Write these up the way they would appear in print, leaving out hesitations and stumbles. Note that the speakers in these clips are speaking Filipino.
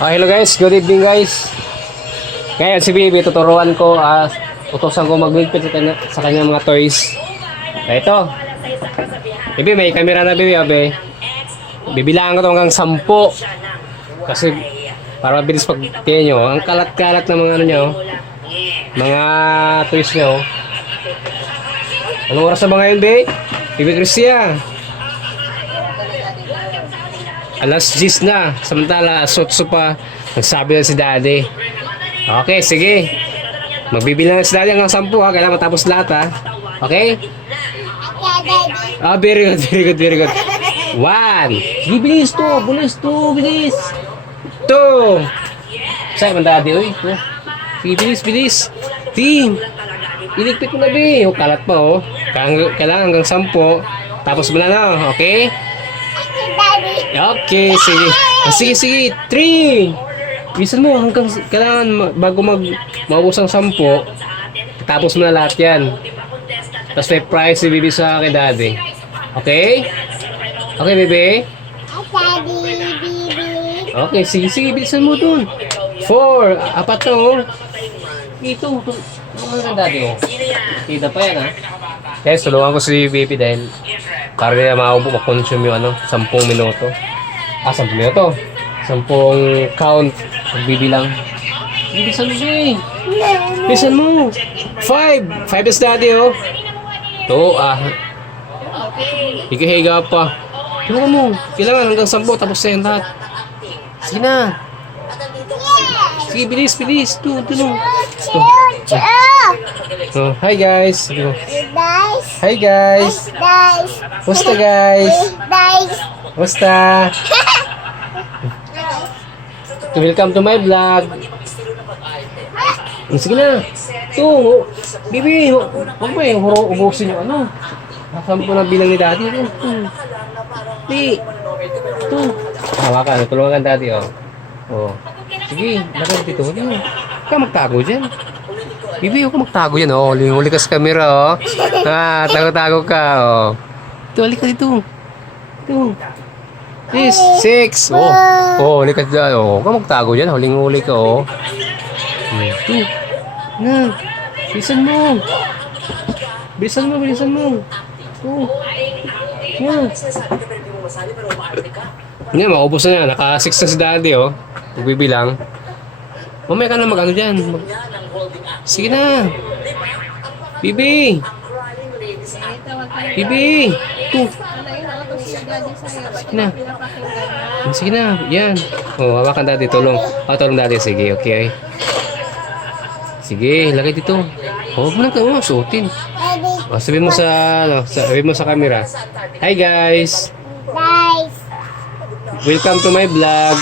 Hello guys, good evening guys. Ngayon si Bibi, tuturuan ko, utosan ko magligpit sa kanyang mga toys. Ito. Bibi, may camera na Bibi, abe. Bibilangan ko ito hanggang 10. Kasi para mabilis pagtingin nyo. Ang kalat-kalat ng mga ano nyo, mga toys nyo. Anong oras na ba ngayon, Bibi? Bibi Cristia. Alas 10 na. Samantala, sotso pa. Nagsabi na si Daddy. Okay, sige. Magbibilang na si Daddy hanggang 10 ha. Kailangan matapos lahat ha. Okay? Very good, very good, very good. 1. Bibilis to, bilis to, bilis. 2. Sa'yo man Daddy, uy. Bibilis, bilis. 3. Iligpit mo na, Bi. Kalat pa, oh. Kailangan hanggang 10. Tapos mo na, no? Okay? Okay, sige. Sige, sige. 3. Bisan mo hanggang kailangan bago maubos ang 10. Tapos mo na lahat yan. Tapos may prize si Bibi sa akin, Daddy. Okay? Okay, Bibi? Daddy, Bibi. Okay, sige, sige. Bilisan mo dun. 4. Apat to, oh. Ito. Ano ka, Daddy, oh. Kita pa yan, ha? Guys, tulungan ko si Bibi dahil para nila ma-consume yung 10 minuto. 10 minuto. 10 count. Magbibilang. Bilisan mo, Bibi. Bilisan mo. 5. 5 is Daddy, oh. 2, higa-higa pa. Tulungan mo. Kailangan hanggang 10 tapos na yan lahat. Sige na. Sige, bilis, bilis. Tulong. Hi guys. Hi guys. Basta guys. Basta. Welcome to my vlog. Sige na. Bibi, huwag mo eh. Ubusin yung ano. Nasampo na bilang ni Daddy. 2. Hawakan. Tulungan ka Daddy, oh. Oh. Sige, bakit dito? Huwag ka magtago dyan. Bibi, huwag ka magtago dyan, oh. Huli ka sa camera, oh. Tago-tago ka, oh. Ito, huli ka dito. Ito. 6. Oh, huli ka dyan, oh. Huwag ka magtago dyan. Huling-huli ka, oh. Ito. Na. Bilisan mo. Bilisan mo, bilisan mo. Oh. Yan. Yan, maubos na yan. Naka-6 na si Daddy, oh. Pagbibilang. Mamaya ka na mag-ano dyan. Sige na. Bibi. Bibi. Ito. Sige na. Sige na. Yan. Oh, hawakan Daddy. Tulong. Tulong Daddy. Sige, okay. Sige, lagay dito. Huwag mo na suotin. Sabihin mo sabihin mo sa camera. Hi guys. Welcome to my vlog.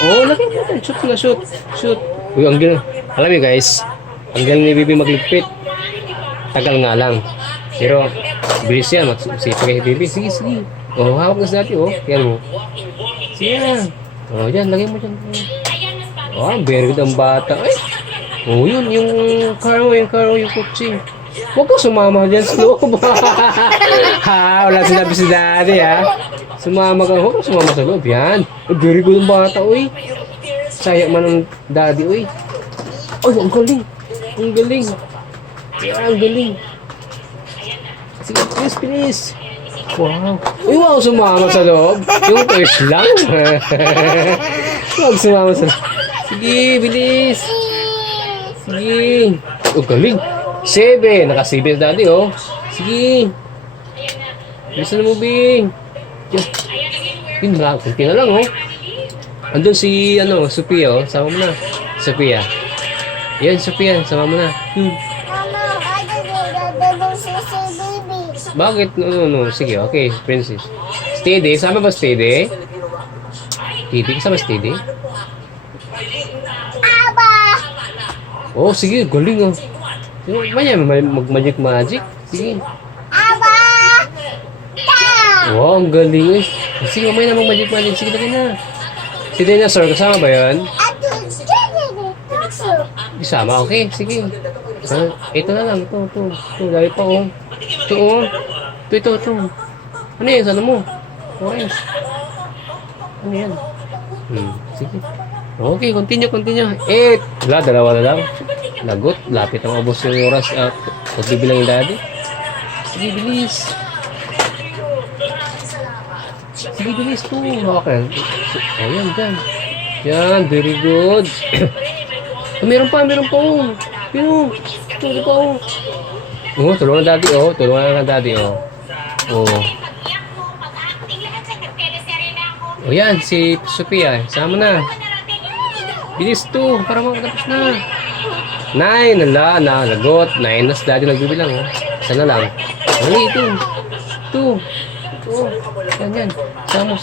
Oh, lagay mo na. Shoot na, shoot. Shoot. Uy, ang galing. Alam niyo guys, ang galing ni Bibi maglipit. Tagal nga lang. Pero, bilis yan. Magsipag kay Bibi. Sige, sige. Oh, hawak na sa dati, oh. Yan mo. Sige na. Oh, yan. Lagay mo dyan. Oh, very good ang bata. Ay. Oh, yun. Yung yung kutsi. Huwag ka sumama dyan sa loob. Wala sinabi si Daddy, ha. Sumama ka. Huwag ka sumama sa loob. Yan. Very good ang bata, uy. Sayang man ang Daddy, uy. Ay, ang galing. Ang galing. Yan, ang galing. Sige, please, please. Wow. Uy, wow, sumama sa loob. Yung first lang. Huwag sumama sa loob. Sige, bilis. Sige. Oh, galing. 7. Naka-7 na Daddy, oh. Sige. Bilisan mo, Bing. Yun lang. Kunti na lang, oh. Andun si, Sophia, oh. Sama mo na. Sophia. Yan, Sophia. Sama mo na. Bakit? No. Sige, okay. Princess. Steady. Sama ba Steady? Steady. Kasama Steady? Oh, sige. Galing, oh. Maya, mag-magic. Sige. Wow, ang galing, eh. Sige, mamaya na mag-magic. Sige, lagay na. Si Dinosaur, kasama ba yan? Isama, okay. Sige. Ito na lang. Ito. Lagi pa, oh. Ito, oh. Ito. Ano yun? Sana mo? Orange. Ano yan? Sige. Okay, continue. Wala, dalawa na lang. Lagot, lapit ang ubos yung oras at magbibilang yung daddy. Sige, bilis. Sige, bilis po. Okay. Oh, yan, dyan. Yan, very good. Meron pa. Pero, tulungan pa, tulungan daddy, tulungan daddy, Oh, yan, si Sophia, sama na. Bilis to, para makatapos na. 9, lagot. 9 na si daddy nagbibilang, Isa na lang. Mali, 2. Yan. Sama.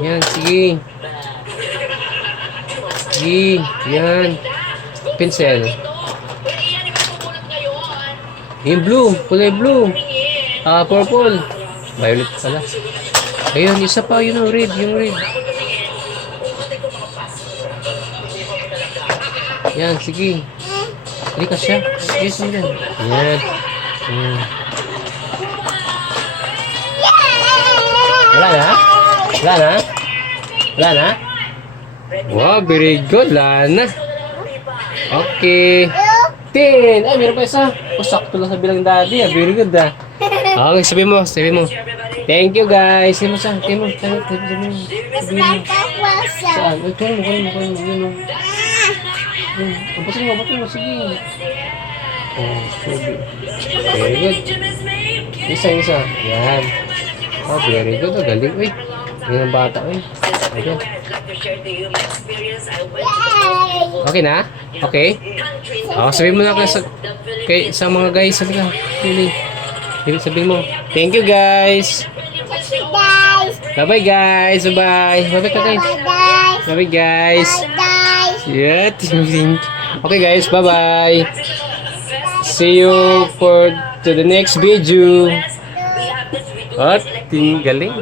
Yan, sige. Yan. Pencil. Yung blue, kulay blue. Purple. Violet pala. Ayun, isa pa, yung red. Yan, sige. Hindi ka siya. Yes, yan. Yan. Wala na? Wow, very good. Wala na. Okay. 10. Ay, meron pa isa. Sakto lang sa bilang daddy. Very good, Okay, sabi mo. Thank you, guys. Sabi mo. Saan? Ito mo. Batin mo. Sige. Very good. Isa. Yan. Very good. Galing. Yan ang bata. Ayan. Okay na? Okay? Sabihin mo na sa mga guys. Sabihin mo. Thank you, guys. Bye-bye, guys. Bye-bye ka, guys. Bye-bye, guys. Yeah. Okay, guys. Bye-bye. See you to the next video. Galing.